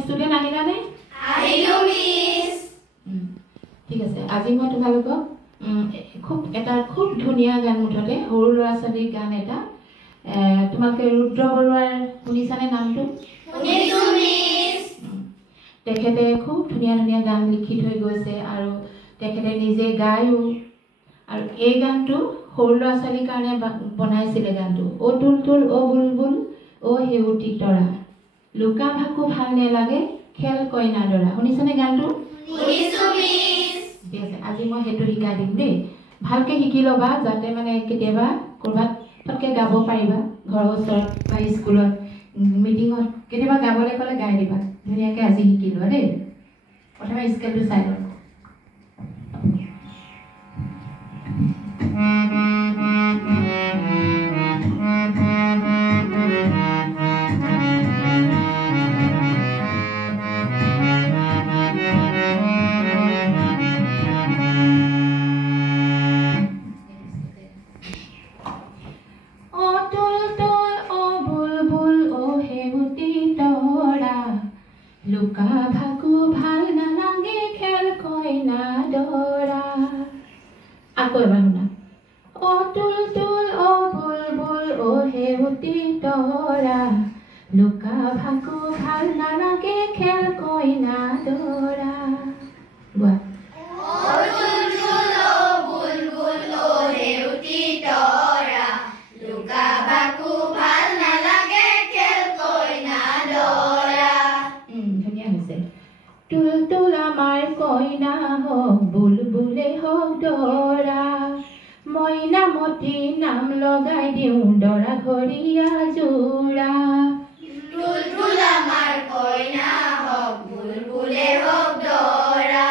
Student আহিলা নে? আহিলো মিস। ঠিক আছে, আজি মই তোমালোকক খুব ধুনীয়া গান মুঠতে সৰু ল'ৰা ছোৱালীৰ গান এটা তোমালোকে ৰুদ্ৰ বৰুৱাৰ শুনিছানে নামটো? শুনিছো মিস। তেখেতে খুব ধুনীয়া ধুনীয়া গান লিখি থৈ গৈছে আৰু তেখেতে নিজে গায়ো। আৰু এই গানটো সৰু ল'ৰা ছোৱালীৰ কাৰণে বনাইছিলে গানটো। অ তুল তুল অ বুলবুল অ সেউতী তৰা, লুকা ভাকু ভাল নেলাগে খেল কইনা দৰা। শুনিছানে গানটো? শুনিছো মিস। ঠিক আছে, আজি মই সেইটো শিকাই দিম দেই। ভালকে শিকি ল'বা যাতে মানে কেতিয়াবা ক'ৰবাত পটকে গাব পাৰিবা, ঘৰৰ ওচৰত বা স্কুলত মিটিঙত কেতিয়াবা গাবলৈ ক'লে গাই দিবা। ধুনীয়াকে আজি শিকি লোৱা দেই। প্ৰথমে স্কেলটো চাই লওঁ। লুকা ভাকু ভাল নালাগে খেল কইনা দৰা। আকৌ এবাৰ শুনা। অ তুল তুল অ বুলবুল অ সেউতী তৰা, লুকা ভাকু ভাল নালাগে খেল কইনা দৰা। গোৱা। অ তুল তুল অ বুলবুল অ সেউতী তৰা, লুকা ভাকু ভাল নালাগে খেল কইনা দৰা। ধুনীয়া হৈছে। তুল তুল আমাৰ কইনা হওক বুলবুলে হওক দৰা, মইনামতী নাম লগাই দিওঁ দৰা ঘৰীয়া যোৰা। তুল তুল আমাৰ কইনা হওক বুলবুলে হওক দৰা,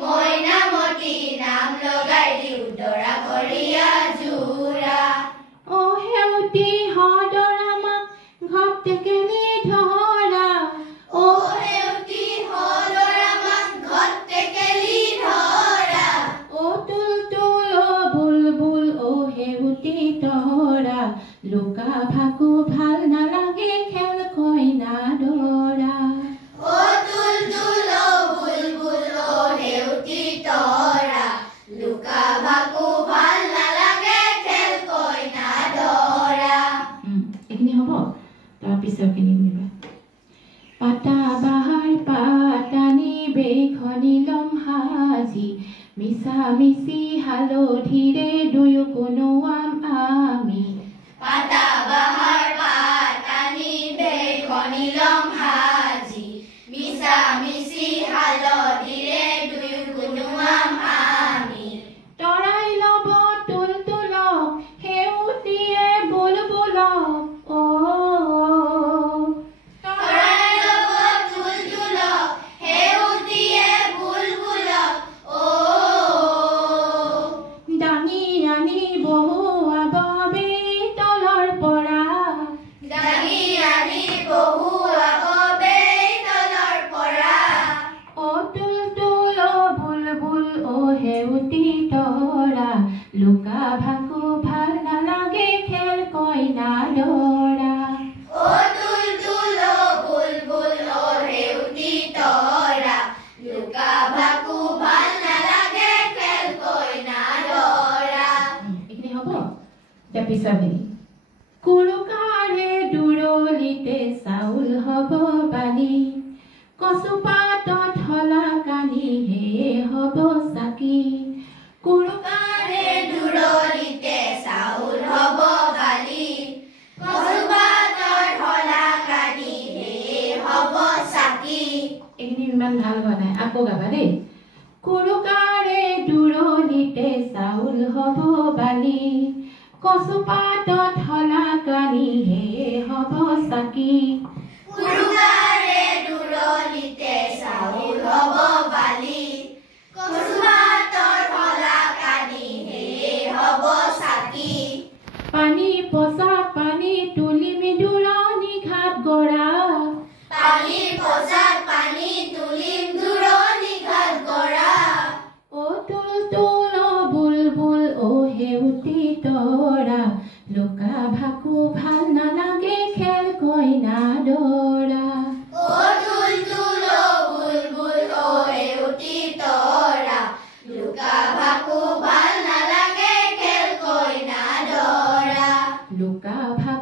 মইনামতী নাম লগাই দিওঁ দৰা ঘৰীয়া যোৰা। অ সেউতী হদৰা মাক ঘপ টেকেলি ধৰা, অ সেউতী হদৰা মাক ঘট টেকেলি ধৰা। অ তুল তুল অ বুলবুল অ সেউতী তৰা, লুকা ভাকু ভাল নালাগে খেল কইনা দৰা। অ তুল তুল অ বুলবুল অ সেউতী তৰা, লুকা ভাকু ভাল নালাগে খেল কইনা দৰা। এইখিনি হ'ব। তাৰপিছৰখিনি শুনিবা। পাতা বাহাৰ পাতানি বেখনি লম সাজি, মিছা মিছি হালধিৰে দুয়ো কোনোৱাম আমি। পাতা বাহাৰ পাতানি বেখনি লম সাজি, মিছা মিছি হালধিৰে দুয়ো কোনোৱাম আমি। তৰাই ল'ব তুল তুলক সেউতীয়ে বুলবুলক, অ তৰাই ল'ব তুল তুলক সেউতীয়ে বুলবুলক, অ দাঙি আনি বহুৱাব বেইতলৰ পৰা, দাঙি আনি বহুৱাব বেইতলৰ পৰা। অ তুল তুল অ বুলবুল অ সেউতী তৰা, লুকা ভাকু ভাল নালাগে খেল কইনা দৰা। অ তুল তুল অ বুলবুল অ সেউতী তৰা, লুকা ভাকু ভাল নালাগে খেল কইনা দৰা। এইখিনি হ'ব। এতিয়া পিছৰখিনি। কুৰুকাৰে দুৰলিতে চাউল হ'ব বালি, কচু পাতত হলা কানি হে হ'ব চাকি। কুৰুকাৰে দুৰলিতে চাউল হ'ব বালি, কচু পাতৰ ঢলা কানি হে হ'ব চাকি। এইখিনি ইমান ভাল হোৱা নাই, আকৌ গাবা দেই। কুৰুকাৰে দুৰলিতে চাউল হ'ব বালি, কচু পাতত হলা কানি হে হ'ব চাকি। কুৰুকাৰে দুৰলিতে চাউল হ'ব বালি, কচু পাতৰ ঢলা কানি হে হ'ব চাকি। পানী পচা পানী তুলিমি দূৰণি ঘাট গৰা, পানী পচাত পানী তুলিম দূৰণি ঘাট গৰা। অ তুল তুল অ বুলবুল অ সেউতী তৰা, লুকা ভাকু ভাল নালাগে খেল কইনা দৰা। অ তুল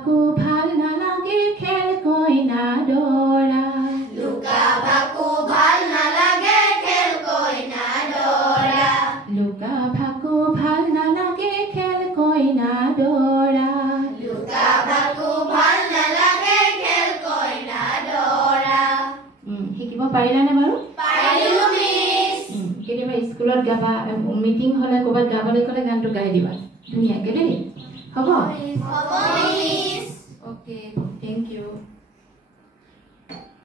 ভাকু ভাল নালাগে খেল কইনা দৰা লুকা ভাকু ভাল নালাগে খেল কইনা দৰা লুকা ভাকু ভাল নালাগে খেল কইনা দৰা লুকা ভাকু ভাল নালাগে খেল কইনা দৰা শিকিব পাৰিলানে বাৰু পাৰিলো মিছ কেতিয়াবা স্কুলত গাবা মিটিং হ'লে ক'ৰবাত গাবলৈ ক'লে গানটো গাই দিবা ধুনীয়াকৈ দেই হ'ব হ'ব মিছ অ'কে থেংক ইউ